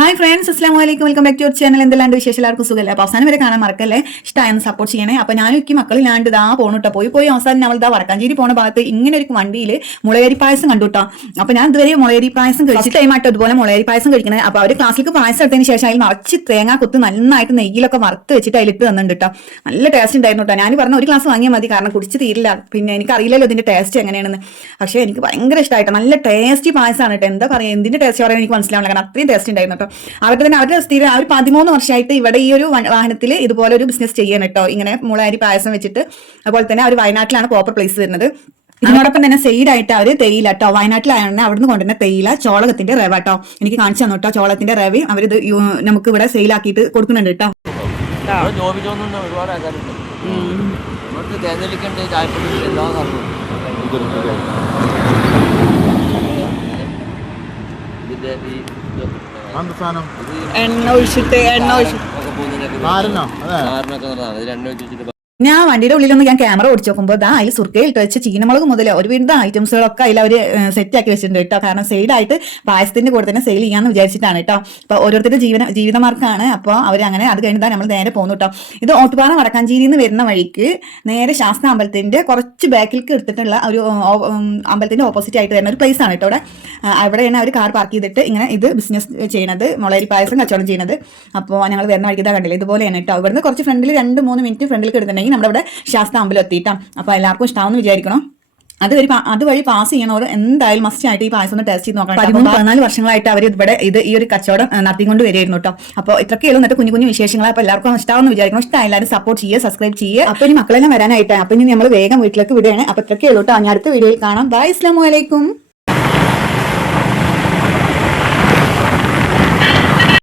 Hi friends അസ്ലാം വലൈക്കും welcome back to your channel എന്തെല്ലാം വിശേഷം? എല്ലാവർക്കും സുഖമല്ലേ? അപ്പോൾ അവസാനം വരെ കാണാൻ മറക്കല്ലേ? ഇഷ്ടമായെന്ന് സപ്പോർട്ട് ചെയ്യണേ. അപ്പോൾ ഞാനും എനിക്ക് മക്കളില്ലാണ്ട് ഇതാ പോണിട്ടോ. പോയി പോയി. അവസാനം നമ്മൾ ഇതാ വടക്കാഞ്ചേരി പോണ ഭാഗത്ത് ഇങ്ങനെ ഒരു വണ്ടിയിൽ മുളയരി പായസം കണ്ടുട്ടോ. അപ്പോൾ ഞാൻ ഇതുവരെ മുളയരി പായസം കഴിച്ച് ടൈമായിട്ട് അതുപോലെ മുളയരി പായസം കഴിക്കണേ. അപ്പോൾ അവർ ക്ലാസ്സിലേക്ക് പായസം എടുത്തതിന് ശേഷം അതിൽ നിറച്ച് തേങ്ങ കുത്ത് നന്നായിട്ട് നെയ്യിലൊക്കെ വറുത്ത് വെച്ചിട്ട് അതിലിട്ട് തന്നിട്ടുണ്ട് കേട്ടോ നല്ല ടേസ്റ്റ് ഉണ്ടായിരുന്നു കേട്ടോ ഞാൻ പറഞ്ഞ ഒരു ക്ലാസ് വാങ്ങിയാൽ മതി. കാരണം കുടിച്ച് തീരില്ല. പിന്നെ എനിക്ക് അറിയില്ലല്ലോ ഇതിന്റെ ടേസ്റ്റ് എങ്ങനെയാണെന്ന്. പക്ഷേ എനിക്ക് ഭയങ്കര ഇഷ്ടമായിട്ട് നല്ല ടേസ്റ്റി പായസമാണ് കേട്ടോ എന്താ പറയുക എന്തിന്റെ ടേസ്റ്റ് പറയാൻ എനിക്ക് മനസ്സിലാവില്ല കാരണം അത്രയും ടേസ്റ്റ് ഉണ്ടായിരുന്നു കേട്ടോ അവരുടെ തന്നെ അവരുടെ സ്ഥിരം അവർ പതിമൂന്ന് വർഷമായിട്ട് ഇവിടെ ഈ ഒരു വാഹനത്തിൽ ഇതുപോലെ ഒരു ബിസിനസ് ചെയ്യണം കേട്ടോ. ഇങ്ങനെ മുളയരി പായസം വെച്ചിട്ട് അതുപോലെ തന്നെ അവർ വയനാട്ടിലാണ് പ്രോപ്പർ പ്ലേസ് വരുന്നത്. ഇതിനോടൊപ്പം തന്നെ സെയ്ഡായിട്ട് അവർ തേയില കേട്ടോ. വയനാട്ടിലാണ് അവിടുന്ന് കൊണ്ടുവരുന്ന തേയില ചോളകത്തിന്റെ റവ കേട്ടോ. എനിക്ക് കാണിച്ചു തന്നു കേട്ടോ ചോളത്തിന്റെ റവയും അവരിത് നമുക്ക് ഇവിടെ സെയിലാക്കിയിട്ട് കൊടുക്കുന്നുണ്ട് കേട്ടോ. ഇതിന്റെ ഈ എണ്ണ ഒഴിച്ചിട്ട് എണ്ണ ഒഴിച്ചിട്ട്. ഞാൻ വണ്ടിയുടെ ഉള്ളിലൊന്ന് ഞാൻ ക്യാമറ ഓടിച്ചു നോക്കുമ്പോൾ ദാ അതിൽ സുർക്കയിലിട്ട് വെച്ച ചീനമുളക് മുതൽ ഒരുവിധ ഐറ്റംസുകളൊക്കെ അതിൽ അവർ സെറ്റ് ആക്കി വെച്ചിട്ടുണ്ട് കേട്ടോ. കാരണം സെയിലായിട്ട് പായസത്തിന്റെ കൂടെ തന്നെ സെയിൽ ചെയ്യാന്ന് വിചാരിച്ചിട്ടാണ് കേട്ടോ. അപ്പോൾ ഓരോരുത്തരുടെ ജീവന ജീവിതമാർക്കാണ്. അപ്പോൾ അവർ അങ്ങനെ അത് കഴിഞ്ഞാൽ നമ്മൾ നേരെ പോകുന്നു കേട്ടോ. ഇത് ഓട്ടുപാറ വടക്കാഞ്ചേരിയിൽ നിന്ന് വരുന്ന വഴിക്ക് നേരെ ശാസ്ത്ര അമ്പലത്തിന്റെ കുറച്ച് ബാക്കിലേക്ക് എടുത്തിട്ടുള്ള ഒരു അമ്പലത്തിന്റെ ഓപ്പോസിറ്റ് ആയിട്ട് വരുന്ന ഒരു പ്ലേസ് ആണ് കേട്ടോ അവിടെ. അവിടെയാണ് അവർ കാർ പാർക്ക് ചെയ്തിട്ട് ഇങ്ങനെ ഇത് ബിസിനസ് ചെയ്യണത് മുളരി പായസം കച്ചവടം ചെയ്യുന്നത് അപ്പോൾ ഞങ്ങൾ വരുന്ന വഴിക്ക് ഇതാ കണ്ടില്ല ഇതുപോലെയാണ് കേട്ടോ. ഇവിടുന്ന് കുറച്ച് ഫ്രണ്ടിൽ രണ്ട് മൂന്ന് മിനിറ്റ് ഫ്രണ്ടിൽ എടുത്തിട്ടുണ്ടെങ്കിൽ നമ്മുടെ ഇവിടെ ശാസ്ത്ര അമ്പലം എത്തിയിട്ടാ അപ്പോൾ എല്ലാവർക്കും ഇഷ്ടമാവെന്ന് വിചാരിക്കണം? അതുവഴി ഒരു അതുവഴി പാസ് ചെയ്യണവർ എന്തായാലും മസ്റ്റ് ആയിട്ട് ഈ പായസം ഒന്ന് ടേസ്റ്റ് ചെയ്ത് നോക്കണം പതിമൂന്ന് പതിനാല് വർഷങ്ങളായിട്ട് അവർ ഇവിടെ ഇത് ഈ ഒരു കച്ചവടം നടത്തിക്കൊണ്ട് വരുമായിരുന്നു കേട്ടോ. അപ്പോൾ ഇത്രയൊക്കെ ഉള്ളൂ എന്നിട്ട് കുഞ്ഞു കുഞ്ഞു വിശേഷങ്ങൾ അപ്പോൾ എല്ലാവർക്കും ഇഷ്ടമാണെന്ന് വിചാരിക്കണം? ഇഷ്ടം. എല്ലാവരും സപ്പോർട്ട് ചെയ്യുക സബ്സ്ക്രൈബ് ചെയ്യുക. അപ്പോൾ ഇനി മക്കളെല്ലാം വരാനായിട്ട്. അപ്പോൾ ഇനി നമ്മൾ വേഗം വീട്ടിലേക്ക് വിടുകയാണ്. അപ്പോൾ ഇത്രയൊക്കെ ഉള്ളൂ കേട്ടോ. ഞാൻ അടുത്ത വീഡിയോയിൽ കാണാം. ബൈ അസ്ലാമു അലൈക്കും.